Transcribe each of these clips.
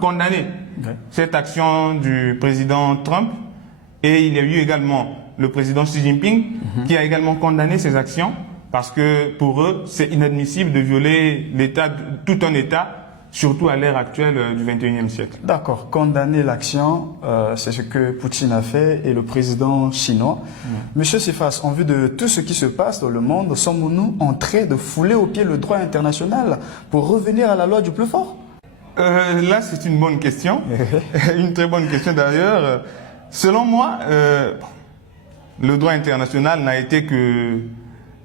condamné cette action du président Trump, et il y a eu également le président Xi Jinping qui a également condamné ces actions parce que pour eux, c'est inadmissible de violer l'État, tout un État, surtout à l'ère actuelle du 21e siècle. D'accord, condamner l'action, c'est ce que Poutine a fait et le président chinois. Monsieur Cephas, en vue de tout ce qui se passe dans le monde, sommes-nous en train de fouler au pied le droit international pour revenir à la loi du plus fort? Là, c'est une bonne question, une très bonne question d'ailleurs. Selon moi, le droit international n'a été que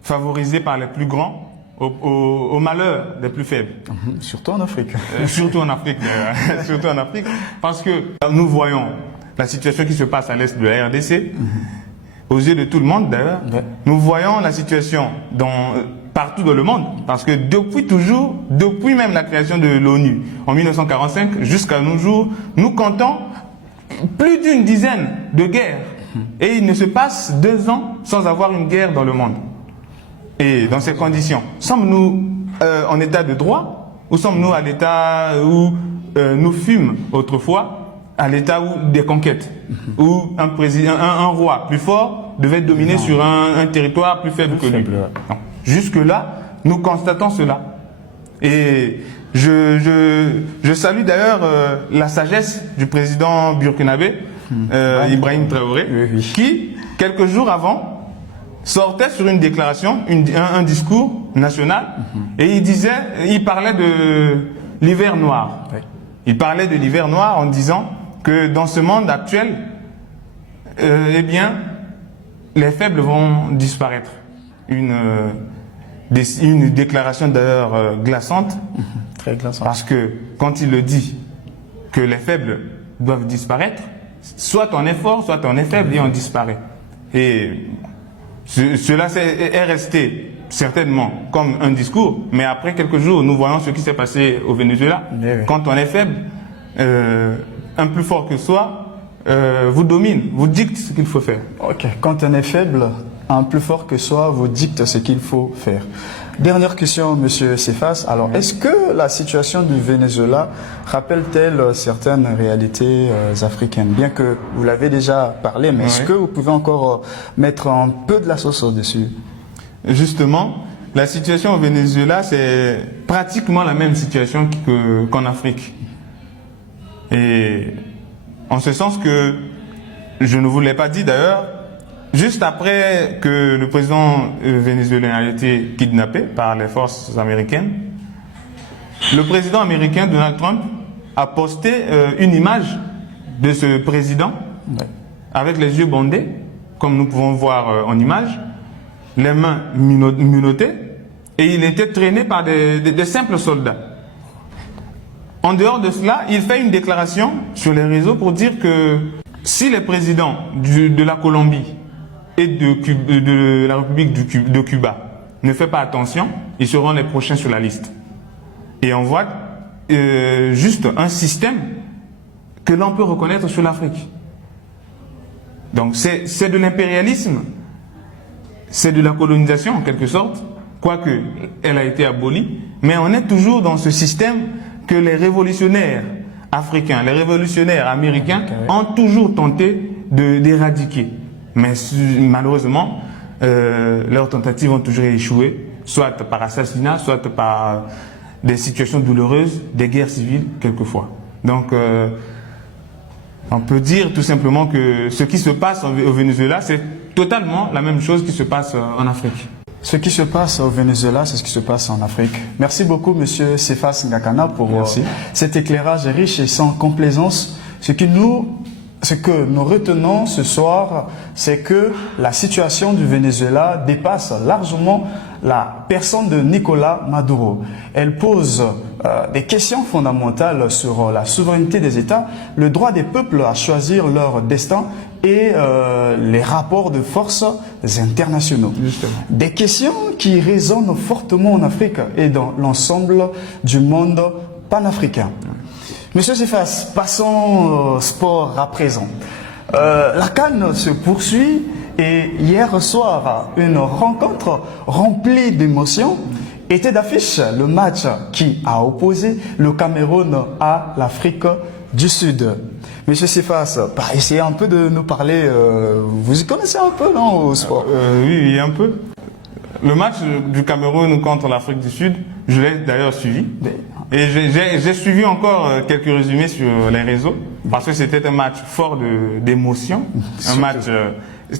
favorisé par les plus grands au malheur des plus faibles. Surtout en Afrique. Surtout en Afrique, d'ailleurs. Surtout en Afrique. Parce que nous voyons la situation qui se passe à l'est de la RDC, aux yeux de tout le monde d'ailleurs. Nous voyons la situation partout dans le monde. Parce que depuis toujours, depuis même la création de l'ONU en 1945 jusqu'à nos jours, nous comptons plus d'une dizaine de guerres. Et il ne se passe 2 ans sans avoir une guerre dans le monde. Et dans ces conditions, sommes-nous en état de droit ou sommes-nous à l'état où nous fûmes autrefois, à l'état où des conquêtes, où un roi plus fort devait dominer sur un territoire plus faible que lui. Jusque-là, nous constatons cela. Et je salue d'ailleurs la sagesse du président burkinabé, Ibrahim Traoré, qui, quelques jours avant, sortait sur une déclaration, un discours national, et il parlait de l'hiver noir. Il parlait de l'hiver noir en disant que dans ce monde actuel, eh bien, les faibles vont disparaître. Une déclaration d'ailleurs glaçante, très glaçante. Parce que quand il le dit que les faibles doivent disparaître, soit on est fort, soit on est faible et on disparaît. Et cela est resté certainement comme un discours, mais après quelques jours, nous voyons ce qui s'est passé au Venezuela. Quand on est faible, un plus fort que soi vous domine, vous dicte ce qu'il faut faire. Ok, quand on est faible, un plus fort que soi vous dicte ce qu'il faut faire. Dernière question, monsieur Cephas. Alors, est-ce que la situation du Venezuela rappelle-t-elle certaines réalités africaines? Bien que vous l'avez déjà parlé, mais est-ce que vous pouvez encore mettre un peu de la sauce au-dessus? Justement, la situation au Venezuela, c'est pratiquement la même situation qu'en Afrique. Et en ce sens que, je ne vous l'ai pas dit d'ailleurs, juste après que le président vénézuélien a été kidnappé par les forces américaines, le président américain Donald Trump a posté une image de ce président avec les yeux bandés, comme nous pouvons voir en image, les mains menottées, et il était traîné par des simples soldats. En dehors de cela, il fait une déclaration sur les réseaux pour dire que si les présidents de la Colombie et de la République de Cuba ne font pas attention, ils seront les prochains sur la liste. Et on voit juste un système que l'on peut reconnaître sur l'Afrique. Donc c'est de l'impérialisme, c'est de la colonisation en quelque sorte, quoique elle a été abolie, mais on est toujours dans ce système que les révolutionnaires africains, les révolutionnaires américains ont toujours tenté d'éradiquer. Mais malheureusement, leurs tentatives ont toujours échoué, soit par assassinat, soit par des situations douloureuses, des guerres civiles, quelquefois. Donc, on peut dire tout simplement que ce qui se passe au Venezuela, c'est totalement la même chose qui se passe en Afrique. Ce qui se passe au Venezuela, c'est ce qui se passe en Afrique. Merci beaucoup, monsieur Cephas Ngakana, pour cet éclairage riche et sans complaisance. Ce que nous retenons ce soir, c'est que la situation du Venezuela dépasse largement la personne de Nicolás Maduro. Elle pose des questions fondamentales sur la souveraineté des États, le droit des peuples à choisir leur destin et les rapports de force internationaux. Justement. Des questions qui résonnent fortement en Afrique et dans l'ensemble du monde panafricain. Monsieur Cephas, passons au sport à présent. La CAN se poursuit et hier soir, une rencontre remplie d'émotions était d'affiche le match qui a opposé le Cameroun à l'Afrique du Sud. Monsieur Cephas, essayez un peu de nous parler, vous y connaissez un peu, non, au sport? Oui, un peu. Le match du Cameroun contre l'Afrique du Sud, je l'ai d'ailleurs suivi. Et j'ai suivi encore quelques résumés sur les réseaux, parce que c'était un match fort d'émotion, un match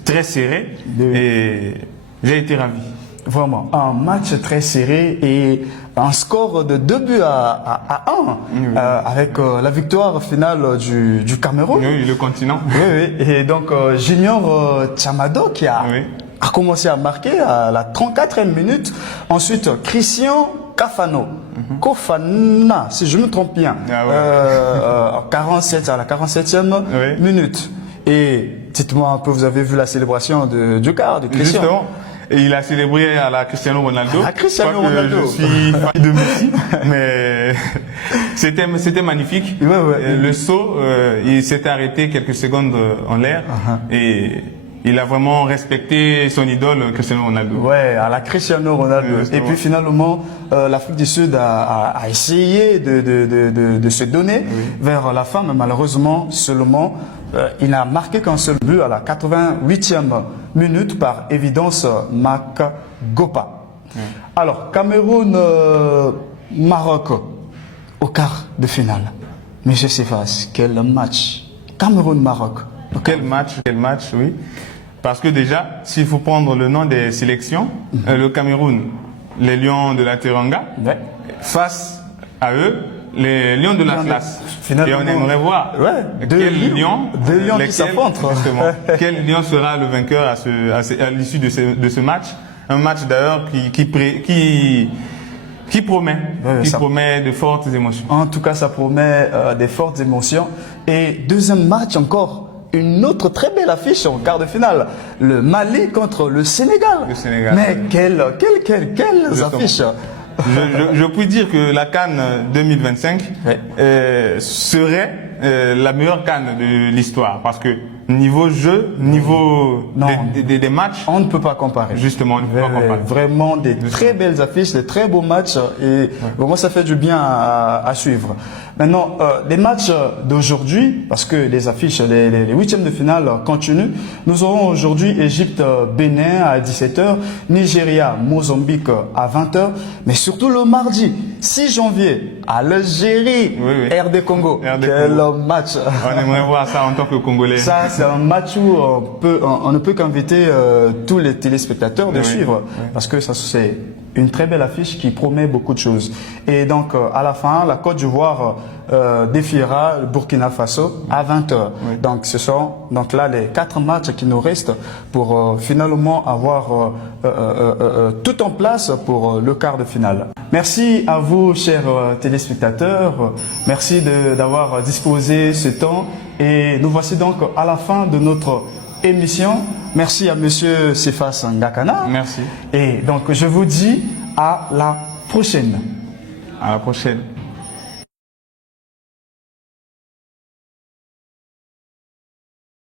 très serré, et j'ai été ravi. Vraiment, un match très serré et un score de 2 buts à 1 avec la victoire finale du Cameroun. Oui, le continent. Oui, et donc Junior Chamado qui a commencé à marquer à la 34e minute. Ensuite, Christian Kafano, Kofana, si je me trompe bien, à la 47e minute. Et dites-moi un peu, vous avez vu la célébration du quart de Christian? Justement. Et il a célébré à la Cristiano Ronaldo. À Cristiano Ronaldo. Je suis fan de Messi, mais c'était magnifique. Le saut, il s'était arrêté quelques secondes en l'air et il a vraiment respecté son idole Cristiano Ronaldo. Ouais, à la Cristiano Ronaldo. Et puis finalement, l'Afrique du Sud a essayé de se donner vers la fin, mais malheureusement seulement il n'a marqué qu'un seul but à la 88e minute par Évidence Gopa. Alors, Cameroun-Maroc au quart de finale. Monsieur Cephas, quel match? Cameroun-Maroc. Quel match, oui. Parce que déjà, s'il faut prendre le nom des sélections, le Cameroun, les Lions de la Teranga, face à eux, les Lions de l'Atlas. Et on aimerait voir quel lion qui s'affrontent. Quel lion sera le vainqueur à l'issue de ce match. Un match d'ailleurs qui promet, promet de fortes émotions. En tout cas, ça promet des fortes émotions. Et deuxième match encore, une autre très belle affiche en quart de finale. Le Mali contre le Sénégal. Mais quelles affiches! Je puis dire que la CAN 2025 serait la meilleure CAN de l'histoire parce que niveau jeu, niveau des matchs, on ne peut pas comparer. Justement, on ne peut pas comparer. Vraiment des très belles affiches, des très beaux matchs et vraiment ça fait du bien à suivre. Maintenant, les matchs d'aujourd'hui, parce que les affiches, les huitièmes de finale continuent. Nous aurons aujourd'hui Égypte-Bénin à 17h, Nigeria-Mozambique à 20h, mais surtout le mardi 6 janvier à l'Algérie, RD Congo. Quel match! On aimerait voir ça en tant que Congolais. Ça, c'est un match où on ne peut qu'inviter tous les téléspectateurs de suivre, parce que ça c'est une très belle affiche qui promet beaucoup de choses. Et donc, à la fin, la Côte d'Ivoire défiera le Burkina Faso à 20h. Donc, ce sont donc là les 4 matchs qui nous restent pour finalement avoir tout en place pour le quart de finale. Merci à vous, chers téléspectateurs. Merci d'avoir disposé ce temps. Et nous voici donc à la fin de notre émission. Merci à Monsieur Cephas Ngakana. Merci. Et donc, je vous dis à la prochaine. À la prochaine.